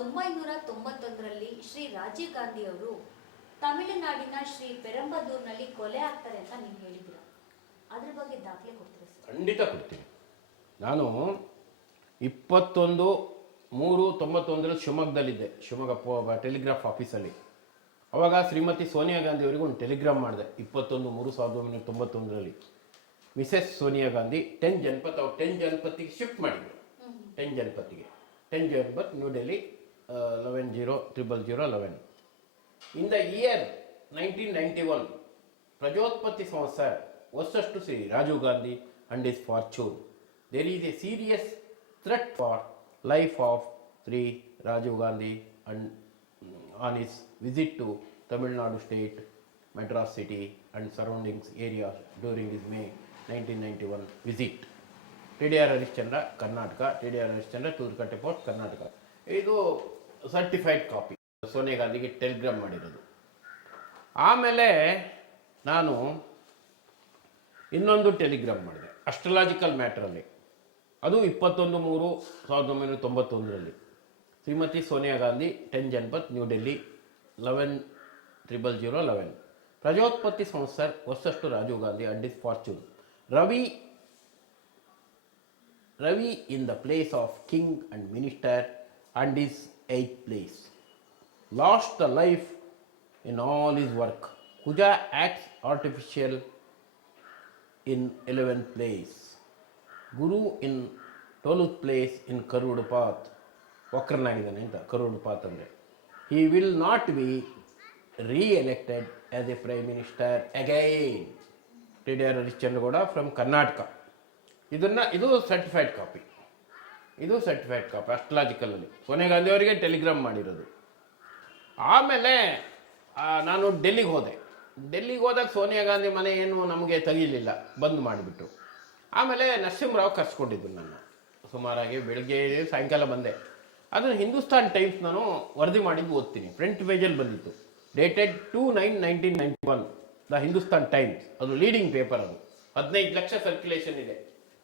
1991ರಲ್ಲಿ ಶ್ರೀ ರಾಜೀವ್ ಗಾಂಧಿ ಅವರು ತಮಿಳುನಾಡಿನ ಶ್ರೀ ಪೆರಂಬದೂರಿನಲ್ಲಿ ಕೊಲೆ ಆಗ್ತಾರೆ ಅಂತ ನೀವು ಹೇಳಿದ್ದೀರ. ಅದ್ರ ಬಗ್ಗೆ ದಾಖಲೆ ಕೊಡ್ತೀರಾ ಸರ್? ಖಂಡಿತ ಕೊಡ್ತೀನಿ. ನಾನು 21/3/91 ಶಿವಮೊಗ್ಗದಲ್ಲಿದ್ದೆ, ಶಿವಮೊಗ್ಗ ಟೆಲಿಗ್ರಾಫ್ ಆಫೀಸಲ್ಲಿ. ಅವಾಗ ಶ್ರೀಮತಿ ಸೋನಿಯಾ ಗಾಂಧಿ ಅವರಿಗೆ ಒಂದು ಟೆಲಿಗ್ರಾಮ್ ಮಾಡಿದೆ 21/3/1991ರಲ್ಲಿ. ಮಿಸೆಸ್ ಸೋನಿಯಾ ಗಾಂಧಿ 10 ಜನಪತ್ ಅವ್ರು 10 ಜನಪತ್ತಿಗೆ ಶಿಫ್ಟ್ ಮಾಡಿದ್ರು. 10 ಜನಪತ್ತಿಗೆ 10 Janpath new Delhi 11/0/0011. In the year 1991, Prajotpati Samvatsar versus to Sri Rajiv Gandhi and his fortune. There is a serious threat for life of Sri Rajiv Gandhi and on his visit to Tamil Nadu state, Madras city and surroundings areas during his May 1991 visit. TDR Harishchandra, Karnataka, TDR Harishchandra, Turkatte Port, Karnataka. ಇದು certified copy Sonia ಗಾಂಧಿಗೆ Telegram ಮಾಡಿರೋದು. ಆಮೇಲೆ ನಾನು ಇನ್ನೊಂದು Telegram ಮಾಡಿದೆ astrological ಮ್ಯಾಟ್ರಲ್ಲಿ. ಅದು 21/3/1991ರಲ್ಲಿ. ಶ್ರೀಮತಿ ಸೋನಿಯಾ ಗಾಂಧಿ 10 ಜನಪತ್ ನ್ಯೂ ಡೆಲ್ಲಿ 11/0/0011. ಪ್ರಜೋತ್ಪತ್ತಿ ಸಂವತ್ಸರ್ versus to Rajiv Gandhi and his fortune. Ravi in the place of king and minister and his 8th place. Lost the life in all his work. Kuja acts artificial in 11th place. Guru in 12th place in Karuda path. ವಕ್ರನಾಗಿದ್ದಾನೆ ಅಂತ ಕರುಡ್ path ಅಂದರೆ. He will not be re-elected as a prime minister again. TDR Harishchandragowda from Karnataka. ಇದು certified copy. ಇದು certified copy ಅಸ್ಟ್ರಾಲಾಜಿಕಲಲ್ಲಿ ಸೋನಿಯಾ ಗಾಂಧಿ ಅವರಿಗೆ telegram ಮಾಡಿರೋದು. ಆಮೇಲೆ ನಾನು ಡೆಲ್ಲಿಗೆ ಹೋದಾಗ ಸೋನಿಯಾ ಗಾಂಧಿ ಮನೆ ಏನು ನಮಗೆ ತೆಗೀಲಿಲ್ಲ, ಬಂದ್ ಮಾಡಿಬಿಟ್ರು. ಆಮೇಲೆ ನರಸಿಂಹರಾವ್ ಕರ್ಸ್ಕೊಂಡಿದ್ದು ನನ್ನ ಸುಮಾರಾಗಿ ಬೆಳಗ್ಗೆ ಸಾಯಂಕಾಲ ಬಂದೆ. ಅದನ್ನು ಹಿಂದೂಸ್ತಾನ್ ಟೈಮ್ಸ್ ನಾನು ವರದಿ ಮಾಡಿದ್ದು ಓದ್ತೀನಿ. ಫ್ರಂಟ್ ಪೇಜಲ್ಲಿ ಬಂದಿತ್ತು, ಡೇಟೆಡ್ 2/9/1991 ದ ಹಿಂದೂಸ್ತಾನ್ ಟೈಮ್ಸ್. ಅದು ಲೀಡಿಂಗ್ ಪೇಪರ್. ಅದು 15 ಲಕ್ಷ ಸರ್ಕ್ಯುಲೇಷನ್ ಇದೆ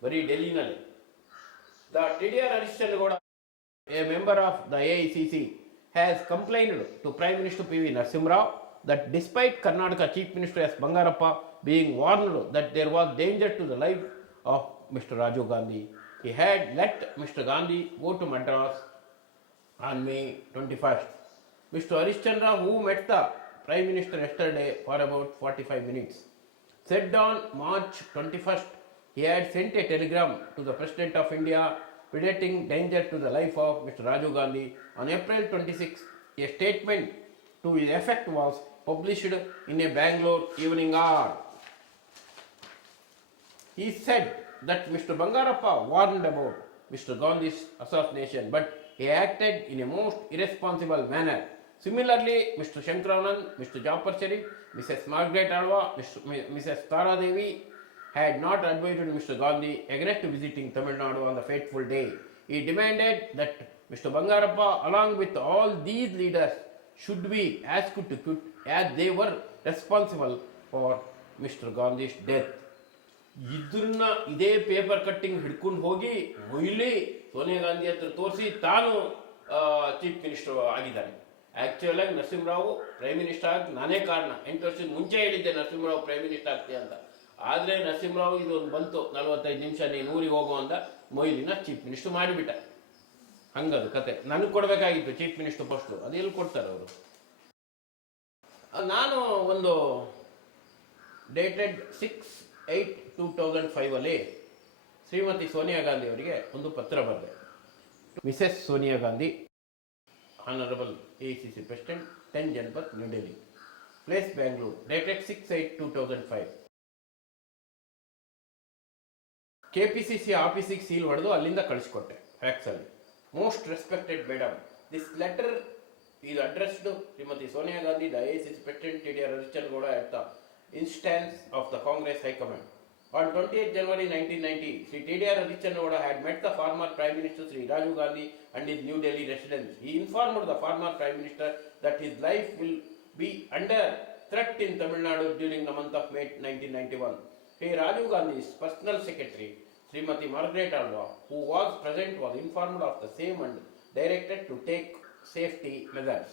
ಬರೀ ಡೆಲ್ಲಿನಲ್ಲಿ. ದ TDR Harishchandra, a member of the AICC, has complained to Prime Minister PV Narasimha Rao that despite Karnataka Chief Minister S. Bangarappa being warned that there was danger to the life of Mr. Rajiv Gandhi, he had let Mr. Gandhi go to Madras on May 21st. Mr. Harishchandra, who met the Prime Minister yesterday for about 45 minutes, said on March 21st he had sent a telegram to the President of India predicting danger to the life of Mr. Rajiv Gandhi. On April 26, a statement to his effect was published in a Bangalore Evening Hour. He said that Mr. Bangarappa warned about Mr. Gandhi's assassination, but he acted in a most irresponsible manner. Similarly, Mr. Shankaranand, Mr. Jafar Sharif, Mrs. Margaret Alva, Mrs. Tara Devi had not advised Mr. Gandhi against visiting Tamil Nadu on the fateful day. He demanded that Mr. Bangarappa, along with all these leaders, should be asked to quit as they were responsible for Mr. Gandhi's death. ಇದನ್ನ ಇದೇ paper cutting ಹಿಡ್ಕೊಂಡು ಹೋಗಿ ಮೊಯ್ಲಿ ಸೋನಿಯಾ ಗಾಂಧಿ ಹತ್ರ ತೋರಿಸಿ ತಾನು chief minister ಆಗಿದ್ದಾನೆ. Actual ಆಗಿ Narasimha Rao prime minister ಆಗಿ ನಾನೇ ಕಾರಣ. 8 ವರ್ಷದ ಮುಂಚೆ ಹೇಳಿದ್ದೆ ನರಸಿಂಹರಾವ್ ಪ್ರೈಮ್ ಮಿನಿಸ್ಟರ್ ಆಗ್ತೀಯ ಅಂತ. ಆದರೆ ನರಸಿಂಹರಾವ್ ಇದೊಂದು ಬಂತು 45 ನಿಮಿಷ ನೀನು ಊರಿಗೆ ಹೋಗೋ ಅಂತ ಮೊಯ್ಲಿನ ಚೀಫ್ ಮಿನಿಸ್ಟರ್ ಮಾಡಿಬಿಟ್ಟ. ಹಂಗದು ಕತೆ. ನನಗೆ ಕೊಡಬೇಕಾಗಿತ್ತು ಚೀಫ್ ಮಿನಿಸ್ಟರ್ ಪೋಸ್ಟು, ಅದು ಎಲ್ಲಿ ಕೊಡ್ತಾರೆ ಅವರು. ನಾನು ಒಂದು ಡೇಟೆಡ್ 6/8/2005 ಶ್ರೀಮತಿ ಸೋನಿಯಾ ಗಾಂಧಿ ಅವರಿಗೆ ಒಂದು ಪತ್ರ ಬರೆದೆ. Mrs Sonia Gandhi, Honorable AICC President, 10 Janpath new Delhi, place Bangalore, dated 6/8/2005. KPCC ಆಫೀಸಿಗೆ ಸೀಲ್ ಹೊಡೆದು ಅಲ್ಲಿಂದ ಕಳಿಸ್ಕೊಟ್ಟೆ ಫ್ಯಾಕ್ಸಲ್ಲಿ. Most respected madam, this letter is addressed to Srimati Sonia Gandhi, the AICC President, TDR Harishchandra at the instance of the Congress High Command. On 28 January 1990, Sri TDR Harishchandra had met the former Prime Minister Sri Rajiv Gandhi and his New Delhi residence. He informed the former Prime Minister that his life will be under threat in Tamil Nadu during the month of May 1991. Sri Rajiv Gandhi's personal secretary, Srimati Margaret Alva, who was present, was informed of the same and directed to take safety measures.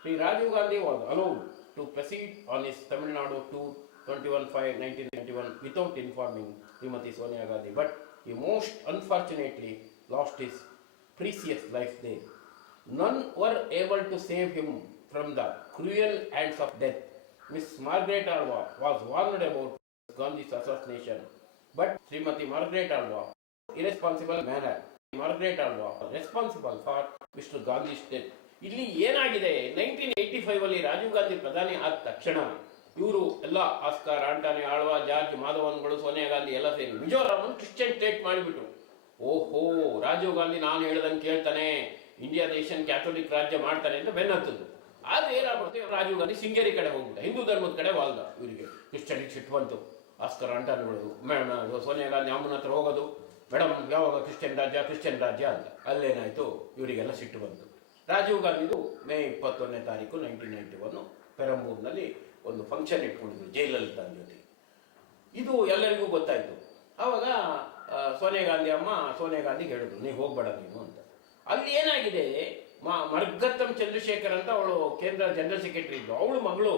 Sri Rajiv Gandhi was allowed to proceed on his Tamil Nadu tour 21/5/1991 without informing Srimati Sonia Gandhi, but he most unfortunately lost his precious life there. None were able to save him from the cruel hands of death. Miss Margaret Alva was warned about Gandhi's assassination, but Srimati Margaret Alva, irresponsible manner, Margaret Alva responsible for Mr. Gandhi's death. ಇಲ್ಲಿ ಏನಾಗಿದೆ 1985 ಅಲ್ಲಿ ರಾಜೀವ್ ಗಾಂಧಿ ಪ್ರಧಾನಿ ಆದ ತಕ್ಷಣ ಇವರು ಎಲ್ಲ ಆಸ್ಕರ್, ಆಂಟನಿ ಆಳ್ವಾ, ಜಾರ್ಜ್ ಮಾಧವನ್ಗಳು, ಸೋನಿಯಾ ಗಾಂಧಿ ಎಲ್ಲ ಸೇರಿ ಮಿಜೋರಾಮ್ ಕ್ರಿಶ್ಚಿಯನ್ ಸ್ಟೇಟ್ ಮಾಡಿಬಿಟ್ರು. ಓಹೋ, ರಾಜೀವ್ ಗಾಂಧಿ ನಾನು ಹೇಳ್ದಂಗೆ ಕೇಳ್ತಾನೆ, ಇಂಡಿಯಾ ದೇಶನ್ ಕ್ಯಾಥೋಲಿಕ್ ರಾಜ್ಯ ಮಾಡ್ತಾನೆ ಅಂತ ಬೆನ್ನತ್ತದ್ದು. ಆದ್ರೆ ಏನಾಗ್ಬಿಡ್ತೀವಿ, ರಾಜೀವ್ ಗಾಂಧಿ ಶೃಂಗೇರಿ ಕಡೆ ಹೋಗ್ಬಿಟ್ಟ, ಹಿಂದೂ ಧರ್ಮದ ಕಡೆ ವಾಲ್ದ. ಇವರಿಗೆ ಕ್ರಿಶ್ಚಿಯನಿಗೆ ಸಿಟ್ಟು ಬಂತು. ಆಸ್ಕರ್ ಆಂಟನಿಗಳು ಸೋನಿಯಾ ಗಾಂಧಿ ಅಮ್ಮನ ಹತ್ರ ಹೋಗೋದು, ಮೇಡಮ್ ಯಾವಾಗ ಕ್ರಿಶ್ಚಿಯನ್ ರಾಜ್ಯ ಅಂತ. ಅಲ್ಲೇನಾಯ್ತು, ಇವರಿಗೆಲ್ಲ ಸಿಟ್ಟು ಬಂತು. ರಾಜೀವ್ ಗಾಂಧಿದು ಮೇ 21ನೇ ತಾರೀಕು 1991 ಪೆರಂಬೂರ್ನಲ್ಲಿ ಒಂದು ಫಂಕ್ಷನ್ ಇಟ್ಕೊಂಡಿದ್ರು ಜಯಲಲಿತಾ ಜೊತೆ. ಇದು ಎಲ್ಲರಿಗೂ ಗೊತ್ತಾಯ್ತು. ಆವಾಗ ಸೋನಿಯಾ ಗಾಂಧಿ ಅಮ್ಮ ಸೋನಿಯಾ ಗಾಂಧಿಗೆ ಹೇಳಿದ್ರು, ನೀವು ಹೋಗ್ಬೇಡ ನೀನು ಅಂತ. ಅಲ್ಲಿ ಏನಾಗಿದೆ, ಮರ್ಗತ್ತಂ ಚಂದ್ರಶೇಖರ್ ಅಂತ ಅವಳು ಕೇಂದ್ರ ಜನರಲ್ ಸೆಕ್ರೆಟರಿ ಇದ್ದು, ಅವಳ ಮಗಳು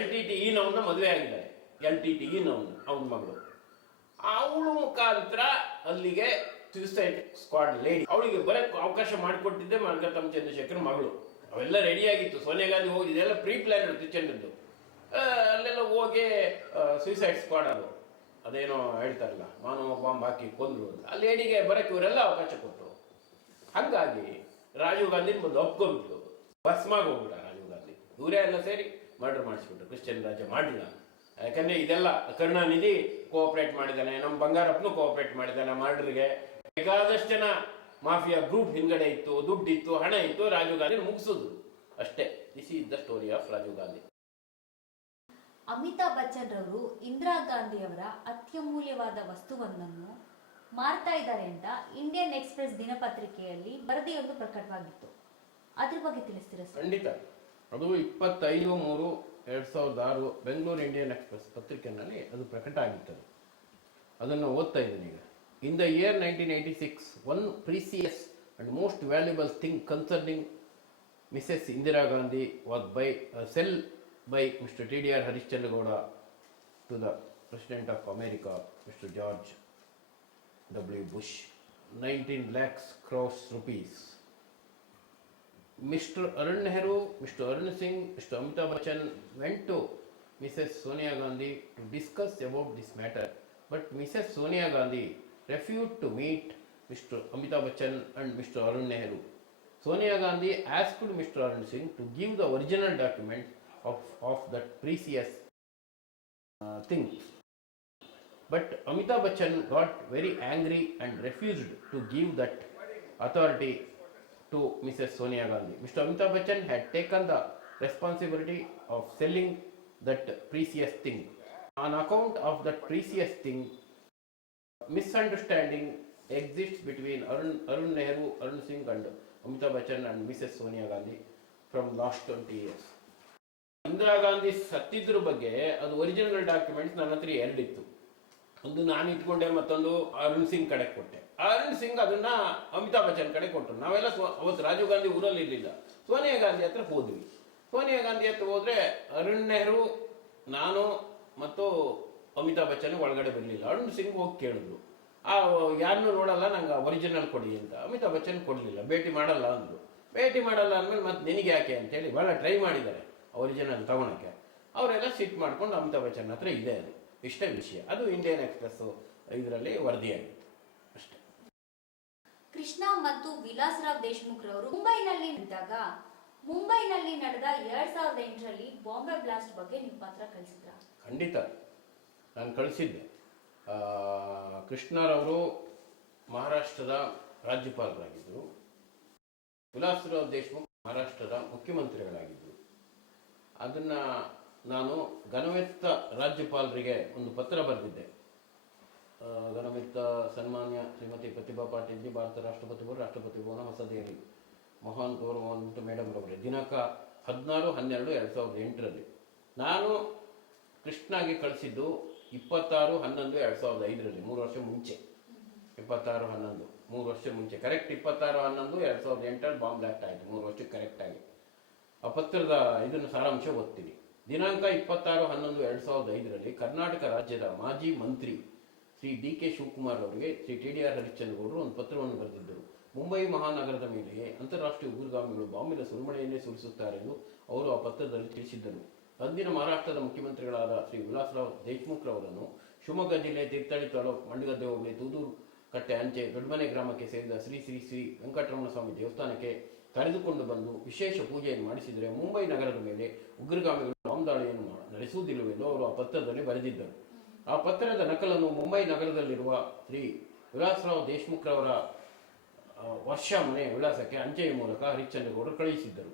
LTTE ನವನ್ನ ಮದುವೆ ಆಗಿದ್ದಾರೆ. LTTE ನವನ್ನ ಅವನ ಮಗಳು. ಅವಳು ಮುಖಾಂತರ ಅಲ್ಲಿಗೆ ಸೂಸೈಡ್ ಸ್ಕ್ವಾಡ್ ಲೇಡಿ ಅವಳಿಗೆ ಬರಕ್ಕೆ ಅವಕಾಶ ಮಾಡಿಕೊಟ್ಟಿದ್ದೆ ಮರ್ಗತ್ತಂ ಚಂದ್ರಶೇಖರ್ ಮಗಳು. ಅವೆಲ್ಲ ರೆಡಿಯಾಗಿತ್ತು. ಸೋನಿಯಾ ಗಾಂಧಿ ಹೋಗಿ ಇದೆಲ್ಲ ಪ್ರೀ ಪ್ಲಾನ್ ಇರುತ್ತೆ ಚೆನ್ನದ್ದು. ಅಲ್ಲೆಲ್ಲ ಹೋಗಿ ಸೂಸೈಡ್ ಸ್ಕ್ವಾಡ್ ಅದು ಅದೇನೋ ಹೇಳ್ತಾರಲ್ಲ, ಮಾನವ ಬಾಂಬ್ ಹಾಕಿ ಕೊಂದ್ರು ಅಂತ. ಆ ಲೇಡಿಗೆ ಬರಕ್ಕೆ ಇವರೆಲ್ಲ ಅವಕಾಶ ಕೊಟ್ಟರು. ಹಾಗಾಗಿ ರಾಜೀವ್ ಗಾಂಧಿ ಬಂದು ಒಪ್ಕೊಂಡ್ಬಿಟ್ರು, ಭಸ್ಮಾಗಿ ಹೋಗ್ಬಿಟ್ಟ ರಾಜೀವ್ ಗಾಂಧಿ. ಇವರೇ ಎಲ್ಲ ಸೇರಿ ಮರ್ಡರ್ ಮಾಡಿಸ್ಬಿಟ್ರು, ಕ್ರಿಶ್ಚಿಯನ್ ರಾಜ್ಯ ಮಾಡಲಿಲ್ಲ. ಯಾಕಂದ್ರೆ ಇದೆಲ್ಲ ಕರುಣಾನಿಧಿ ಕೋಆಪರೇಟ್ ಮಾಡಿದ್ದಾನೆ, ನಮ್ಮ ಬಂಗಾರಪ್ಪನು ಕೋಆಪರೇಟ್ ಮಾಡಿದ್ದಾನೆ ಮರ್ಡರ್ಗೆ. ಬೇಕಾದಷ್ಟು ಜನ ಮಾಫಿಯಾ ಗ್ರೂಪ್ ಹಿಂದ್ಗಡೆ ಇತ್ತು, ದುಡ್ಡಿತ್ತು, ಹಣ ಇತ್ತು. ರಾಜೀವ್ ಗಾಂಧಿ ಮುಗಿಸೋದು ಅಷ್ಟೇ. This is the story of Rajiv Gandhi. Amitabh Bachchan ರವರು ಇಂದಿರಾ ಗಾಂಧಿ ಅವರ ಅತ್ಯಮೂಲ್ಯವಾದ ವಸ್ತುವೊಂದನ್ನು ಮಾರ್ತಾ ಇದ್ದಾರೆ ಅಂತ ಇಂಡಿಯನ್ ಎಕ್ಸ್‌ಪ್ರೆಸ್ ದಿನಪತ್ರಿಕೆಯಲ್ಲಿ ವರದಿಯೊಂದು ಪ್ರಕಟವಾಗಿತ್ತು. ಅದ್ರ ಬಗ್ಗೆ ತಿಳಿಸ್ತೀರಾ ಸರ್? ಖಂಡಿತ. ಅದು 25/3/2006 ಬೆಂಗಳೂರು ಇಂಡಿಯನ್ ಎಕ್ಸ್‌ಪ್ರೆಸ್ ಪತ್ರಿಕೆಯಲ್ಲಿ ಅದು ಪ್ರಕಟ ಆಗಿತ್ತು. ಅದನ್ನು ಓದ್ತಾ ಇದ್ದೀನಿ ಈಗ. In the year 1986, one precious and most valuable thing concerning Mrs. Indira Gandhi was sell by Mr. T.D.R. Harishchandra Gowda to the President of America, Mr. George W. Bush, 19 lakhs crores rupees. Mr. Arun Nehru, Mr. Arun Singh, Mr. Amitabh Bachchan went to Mrs. Sonia Gandhi to discuss about this matter, but Mrs. Sonia Gandhi refused to meet Mr. Amitabh Bachchan and Mr. Arun Nehru. Sonia Gandhi asked Mr. Arun Singh to give the original document of that precious thing. But Amitabh Bachchan got very angry and refused to give that authority to Mrs. Sonia Gandhi. Mr. Amitabh Bachchan had taken the responsibility of selling that precious thing. On account of that precious thing, misunderstanding exists between Arun Nehru, Arun Singh and Amitabh Bachchan and Mrs. Sonia Gandhi from last 20 years. Indira Gandhi ಸತ್ತಿದ್ರ ಬಗ್ಗೆ ಅದು original documents ನನ್ನ ಹತ್ರ ಎರಡಿತ್ತು. ಒಂದು ನಾನು ಇಟ್ಕೊಂಡೆ, ಮತ್ತೊಂದು ಅರುಣ್ ಸಿಂಗ್ ಕಡೆ ಕೊಟ್ಟೆ. ಅರುಣ್ ಸಿಂಗ್ ಅದನ್ನ ಅಮಿತಾಬ್ ಬಚ್ಚನ್ ಕಡೆ ಕೊಟ್ಟರು. ನಾವೆಲ್ಲ ಅವತ್ತು ರಾಜೀವ್ ಗಾಂಧಿ ಊರಲ್ಲಿ ಇರಲಿಲ್ಲ. ಸೋನಿಯಾ ಗಾಂಧಿ ಹತ್ರ ಹೋದ್ವಿ. ಸೋನಿಯಾ ಗಾಂಧಿ ಹತ್ರ ಹೋದ್ರೆ ಅರುಣ್ ನೆಹರು, ನಾನು ಮತ್ತು ಅಮಿತಾಬ್ ಬಚ್ಚನ್ ಒಳಗಡೆ ಬರಲಿಲ್ಲ. ಅರುಣ್ ಸಿಂಗ್ ಹೋಗಿ ಕೇಳಿದ್ರು, ಯಾರನ್ನೂ ನೋಡಲ್ಲ, ನಂಗೆ ಒರಿಜಿನಲ್ ಕೊಡಿ ಅಂತ. ಅಮಿತಾಬ್ ಬಚ್ಚನ್ ಕೊಡಲಿಲ್ಲ, ಭೇಟಿ ಮಾಡಲ್ಲ ಅಂದರು. ಭೇಟಿ ಮಾಡಲ್ಲ ಅಂದಮೇಲೆ ಮತ್ತೆ ನಿನಗೆ ಯಾಕೆ ಅಂತೇಳಿ ಭಾಳ ಟ್ರೈ ಮಾಡಿದ್ದಾರೆ ಒರಿಜಿನಲ್ ತಗೊಳಕ್ಕೆ. ಅವರೆಲ್ಲ ಸಿಟ್ ಮಾಡ್ಕೊಂಡು ಅಮಿತಾಬ್ ಬಚ್ಚನ್ ಹತ್ರ ಇದೆ. ಅದು ಇಷ್ಟೇ ವಿಷಯ. ಅದು ಇಂಡಿಯನ್ ಎಕ್ಸ್‌ಪ್ರೆಸ್ ಇದರಲ್ಲಿ ವರದಿಯಾಗಿತ್ತು ಅಷ್ಟೇ. ಕೃಷ್ಣ ಮತ್ತು ವಿಲಾಸರಾವ್ ದೇಶಮುಖ್ ರವರು ಮುಂಬೈನಲ್ಲಿ ನಡೆದ 2008ರಲ್ಲಿ ಬಾಂಬೆ ಬ್ಲಾಸ್ಟ್ ಬಗ್ಗೆ ನೀವು ಪತ್ರ ಕಳಿಸಿದ್ರ? ಖಂಡಿತ ನಾನು ಕಳಿಸಿದ್ದೆ. ಕೃಷ್ಣರವರು ಮಹಾರಾಷ್ಟ್ರದ ರಾಜ್ಯಪಾಲರಾಗಿದ್ದರು, ವಿಲಾಸರಾವ್ ದೇಶಮುಖ್ ಮಹಾರಾಷ್ಟ್ರದ ಮುಖ್ಯಮಂತ್ರಿಗಳಾಗಿದ್ದರು. ಅದನ್ನು ನಾನು ಘನವೆತ್ತ ರಾಜ್ಯಪಾಲರಿಗೆ ಒಂದು ಪತ್ರ ಬರೆದಿದ್ದೆ. ಘನವೆತ್ತ ಸನ್ಮಾನ್ಯ ಶ್ರೀಮತಿ ಪ್ರತಿಭಾ ಪಾಟೀಲ್ ಜಿ, ಭಾರತ ರಾಷ್ಟ್ರಪತಿ ಭವನ ಹೊಸದೆಹಲಿ, ಮಹಾನ್ ಗೌರವಾನ್ವಿತ ಮೇಡಮ್ ರವರೇ, ದಿನಾಂಕ 16/12/2008ರಲ್ಲಿ. ನಾನು ಕೃಷ್ಣಾಗೆ ಕಳಿಸಿದ್ದು 26/11/2005ರಲ್ಲಿ, 3 ವರ್ಷ ಮುಂಚೆ. 26/11 3 ವರ್ಷ ಮುಂಚೆ, ಕರೆಕ್ಟ್ 26/11/2008 ಬಾಂಬ್ ಬ್ಲಾಸ್ಟ್ ಆಯಿತು, 3 ವರ್ಷಕ್ಕೆ ಕರೆಕ್ಟ್ ಆಗಿ. ಆ ಪತ್ರದ ಇದನ್ನು ಸಾರಾಂಶ ಓದ್ತೀನಿ. ದಿನಾಂಕ 26/11/2005 ಕರ್ನಾಟಕ ರಾಜ್ಯದ ಮಾಜಿ ಮಂತ್ರಿ ಶ್ರೀ DK ಶಿವಕುಮಾರ್ ಅವರಿಗೆ ಶ್ರೀ TDR ಹರಿಶ್ಚಂದ್ರ ಒಂದು ಪತ್ರವನ್ನು ಬರೆದಿದ್ದರು. ಮುಂಬೈ ಮಹಾನಗರದ ಮೇಲೆ ಅಂತಾರಾಷ್ಟ್ರೀಯ ಉಗ್ರಗಾಮಿಗಳು ಬಾಂಬಿನ ಸುರಿಮಳೆಯನ್ನೇ ಸುರಿಸುತ್ತಾರೆಂದು ಅವರು ಆ ಪತ್ರದಲ್ಲಿ ತಿಳಿಸಿದ್ದರು. ಅಂದಿನ ಮಹಾರಾಷ್ಟ್ರದ ಮುಖ್ಯಮಂತ್ರಿಗಳಾದ ಶ್ರೀ ವಿಲಾಸರಾವ್ ದೇಶಮುಖ್ ರವರನ್ನು ಶಿವಮೊಗ್ಗ ಜಿಲ್ಲೆ ತೀರ್ಥಹಳ್ಳಿ ತಾಲೂಕು ಮಂಡಗದ್ದೆ ಹೋಬಳಿ ತೂದೂರು ಕಟ್ಟೆ ಅಂಚೆ ದೊಡ್ಡಮನೆ ಗ್ರಾಮಕ್ಕೆ ಸೇರಿದ ಶ್ರೀ ಶ್ರೀ ಶ್ರೀ ವೆಂಕಟರಮಣ ಸ್ವಾಮಿ ದೇವಸ್ಥಾನಕ್ಕೆ ಕರೆದುಕೊಂಡು ಬಂದು ವಿಶೇಷ ಪೂಜೆಯನ್ನು ಮಾಡಿಸಿದರೆ ಮುಂಬೈ ನಗರದ ಮೇಲೆ ಉಗ್ರಗಾಮಿಗಳು ಬಾಂಬ್ ದಾಳಿಯನ್ನು ನಡೆಸುವುದಿಲ್ಲವೆಂದು ಅವರು ಆ ಪತ್ರದಲ್ಲಿ ಬರೆದಿದ್ದರು. ಆ ಪತ್ರದ ನಕಲನ್ನು ಮುಂಬೈ ನಗರದಲ್ಲಿರುವ ಶ್ರೀ ವಿಲಾಸರಾವ್ ದೇಶಮುಖ್ ರವರ ವರ್ಷ ಮನೆಯ ವಿಳಾಸಕ್ಕೆ ಅಂಚೆಯ ಮೂಲಕ ಹರಿಶ್ಚಂದ್ರಗೌಡರು ಕಳುಹಿಸಿದ್ದರು.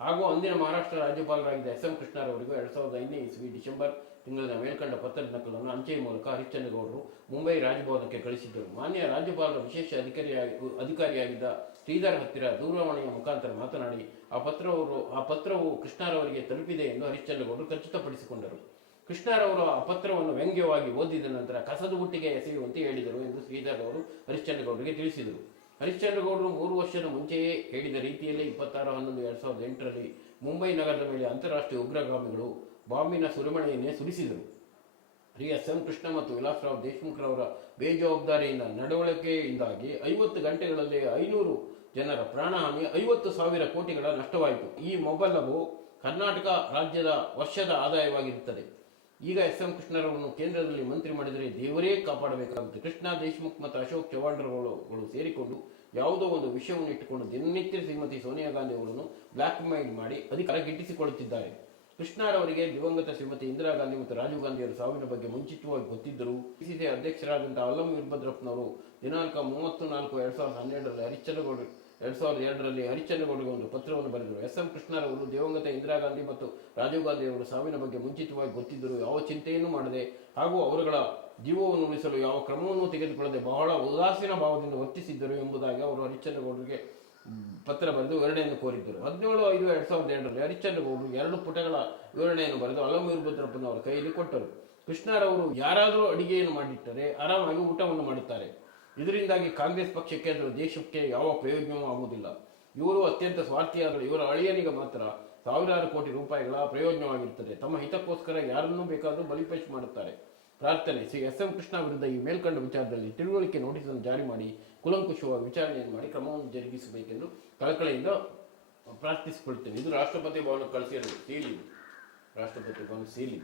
ಹಾಗೂ ಅಂದಿನ ಮಹಾರಾಷ್ಟ್ರ ರಾಜ್ಯಪಾಲರಾಗಿದ್ದ SM ಕೃಷ್ಣರವರಿಗೂ 2005 ಇಸ್ವಿ ಡಿಸೆಂಬರ್ ತಿಂಗಳಿನ ಮೇಲ್ಕಂಡ ಪತ್ರದ ನಕಲನ್ನು ಅಂಚೆಯ ಮೂಲಕ ಹರಿಶ್ಚಂದ್ರಗೌಡರು ಮುಂಬೈ ರಾಜಭವನಕ್ಕೆ ಕಳಿಸಿದ್ದರು. ಮಾನ್ಯ ರಾಜ್ಯಪಾಲರ ವಿಶೇಷ ಅಧಿಕಾರಿಯಾಗಿದ್ದ ಶ್ರೀಧರ್ ಹತ್ತಿರ ದೂರವಾಣಿಯ ಮುಖಾಂತರ ಮಾತನಾಡಿ ಆ ಪತ್ರವು ಕೃಷ್ಣರವರಿಗೆ ತಲುಪಿದೆ ಎಂದು ಹರಿಶ್ಚಂದ್ರಗೌಡರು ಖಚಿತಪಡಿಸಿಕೊಂಡರು. ಕೃಷ್ಣರವರು ಆ ಪತ್ರವನ್ನು ವ್ಯಂಗ್ಯವಾಗಿ ಓದಿದ ನಂತರ ಕಸದ ಬುಟ್ಟಿಗೆ ಎಸೆಯುವಂತೆ ಹೇಳಿದರು ಎಂದು ಶ್ರೀಧರ್ ಅವರು ಹರಿಶ್ಚಂದ್ರಗೌಡರಿಗೆ ತಿಳಿಸಿದರು. ಹರಿಶ್ಚಂದ್ರಗೌಡರು 3 ವರ್ಷದ ಮುಂಚೆಯೇ ಹೇಳಿದ ರೀತಿಯಲ್ಲೇ 26/11/2008 ಮುಂಬೈ ನಗರದ ಮೇಲೆ ಅಂತಾರಾಷ್ಟ್ರೀಯ ಉಗ್ರಗಾಮಿಗಳು ಬಾಂಬಿನ ಸುರಿಮಳೆಯನ್ನೇ ಸುರಿಸಿದರು. ಶ್ರೀ SM ಕೃಷ್ಣ ಮತ್ತು ವಿಲಾಸರಾವ್ ದೇಶಮುಖ್ ರವರ ಬೇಜವಾಬ್ದಾರಿಯಿಂದ ನಡವಳಿಕೆಯಿಂದಾಗಿ 50 ಗಂಟೆಗಳಲ್ಲಿ 500 ಜನರ ಪ್ರಾಣಹಾನಿ, 50,000 ಕೋಟಿಗಳ ನಷ್ಟವಾಯಿತು. ಈ ಮೊಬಲವು ಕರ್ನಾಟಕ ರಾಜ್ಯದ ವರ್ಷದ ಆದಾಯವಾಗಿರುತ್ತದೆ. ಈಗ SM ಕೃಷ್ಣರವರನ್ನು ಕೇಂದ್ರದಲ್ಲಿ ಮಂತ್ರಿ ಮಾಡಿದರೆ ದೇವರೇ ಕಾಪಾಡಬೇಕಾಗುತ್ತೆ. ಕೃಷ್ಣ ದೇಶಮುಖ್ ಮತ್ತು ಅಶೋಕ್ ಚವಾಣ್ರಗಳು ಸೇರಿಕೊಂಡು ಯಾವುದೋ ಒಂದು ವಿಷಯವನ್ನು ಇಟ್ಟುಕೊಂಡು ದಿನನಿತ್ಯ ಶ್ರೀಮತಿ ಸೋನಿಯಾ ಗಾಂಧಿ ಅವರನ್ನು ಬ್ಲಾಕ್ ಮೇಲ್ ಮಾಡಿ ಅಧಿಕಾರ ಗಿಟ್ಟಿಸಿಕೊಳ್ಳುತ್ತಿದ್ದಾರೆ. ಕೃಷ್ಣರವರಿಗೆ ದಿವಂಗತ ಶ್ರೀಮತಿ ಇಂದಿರಾ ಗಾಂಧಿ ಮತ್ತು ರಾಜೀವ್ ಗಾಂಧಿಯವರ ಸಾವಿನ ಬಗ್ಗೆ ಮುಂಚಿತವಾಗಿ ಗೊತ್ತಿದ್ದರು. PCC ಅಧ್ಯಕ್ಷರಾದಂತಹ ಅಲ್ಲಂ ವೀರಭದ್ರಪ್ಪನವರು ದಿನಾಂಕ 30/4/2012 ಹರಿಶ್ಚಂದ್ರಗೌಡರಿಗೆ ಒಂದು ಪತ್ರವನ್ನು ಬರೆದರು. SM ಕೃಷ್ಣರವರು ದಿವಂಗತ ಇಂದಿರಾ ಗಾಂಧಿ ಮತ್ತು ರಾಜೀವ್ ಗಾಂಧಿ ಅವರ ಸಾವಿನ ಬಗ್ಗೆ ಮುಂಚಿತವಾಗಿ ಗೊತ್ತಿದ್ದರು, ಯಾವ ಚಿಂತೆಯನ್ನು ಮಾಡದೆ ಹಾಗೂ ಅವರುಗಳ ಜೀವವನ್ನು ಉಳಿಸಲು ಯಾವ ಕ್ರಮವನ್ನು ತೆಗೆದುಕೊಳ್ಳದೆ ಬಹಳ ಉದಾಸೀನ ಭಾವದಿಂದ ವರ್ತಿಸಿದ್ದರು ಎಂಬುದಾಗಿ ಅವರು ಹರಿಶ್ಚಂದ್ರಗೌಡರಿಗೆ ಪತ್ರ ಬರೆದು ವಿವರಣೆಯನ್ನು ಕೋರಿದ್ದರು. 17/5/2002 ಹರಿಶ್ಚಂದ್ರಗೌಡರು 2 ಪುಟಗಳ ವಿವರಣೆಯನ್ನು ಬರೆದು ಅಲ್ಲಂ ವೀರಭದ್ರಪ್ಪನವರ ಕೈಯಲ್ಲಿ ಕೊಟ್ಟರು. ಕೃಷ್ಣರವರು ಯಾರಾದರೂ ಅಡಿಗೆಯನ್ನು ಮಾಡಿಟ್ಟರೆ ಆರಾಮಾಗಿ ಊಟವನ್ನು ಮಾಡುತ್ತಾರೆ. ಇದರಿಂದಾಗಿ ಕಾಂಗ್ರೆಸ್ ಪಕ್ಷಕ್ಕೆ ಅಥವಾ ದೇಶಕ್ಕೆ ಯಾವ ಪ್ರಯೋಜನವೂ ಆಗುವುದಿಲ್ಲ. ಇವರು ಅತ್ಯಂತ ಸ್ವಾರ್ಥಿಯಾದರು. ಇವರ ಅಳಿಯನಿಗೆ ಮಾತ್ರ ಸಾವಿರಾರು ಕೋಟಿ ರೂಪಾಯಿಗಳ ಪ್ರಯೋಜನವಾಗಿರುತ್ತದೆ. ತಮ್ಮ ಹಿತಕ್ಕೋಸ್ಕರ ಯಾರನ್ನೂ ಬೇಕಾದರೂ ಬಲಿಪಶು ಮಾಡುತ್ತಾರೆ. ಪ್ರಾರ್ಥನೆ: ಶ್ರೀ SM ಕೃಷ್ಣ ವಿರುದ್ಧ ಈ ಮೇಲ್ಕಂಡ ವಿಚಾರದಲ್ಲಿ ತಿಳುವಳಿಕೆ ನೋಟಿಸನ್ನು ಜಾರಿ ಮಾಡಿ ಕೂಲಂಕುಷವಾಗಿ ವಿಚಾರಣೆಯನ್ನು ಮಾಡಿ ಕ್ರಮವನ್ನು ಜರುಗಿಸಬೇಕೆಂದು ಕಳಕಳಿಯಿಂದ ಪ್ರಾರ್ಥಿಸಿಕೊಳ್ತೇನೆ. ಇದು ರಾಷ್ಟ್ರಪತಿ ಭವನಕ್ಕೆ ಕಳಿಸಿರೋದು ಸೀಲ್. ಇದು ರಾಷ್ಟ್ರಪತಿ ಭವನ ಸೀಲ್.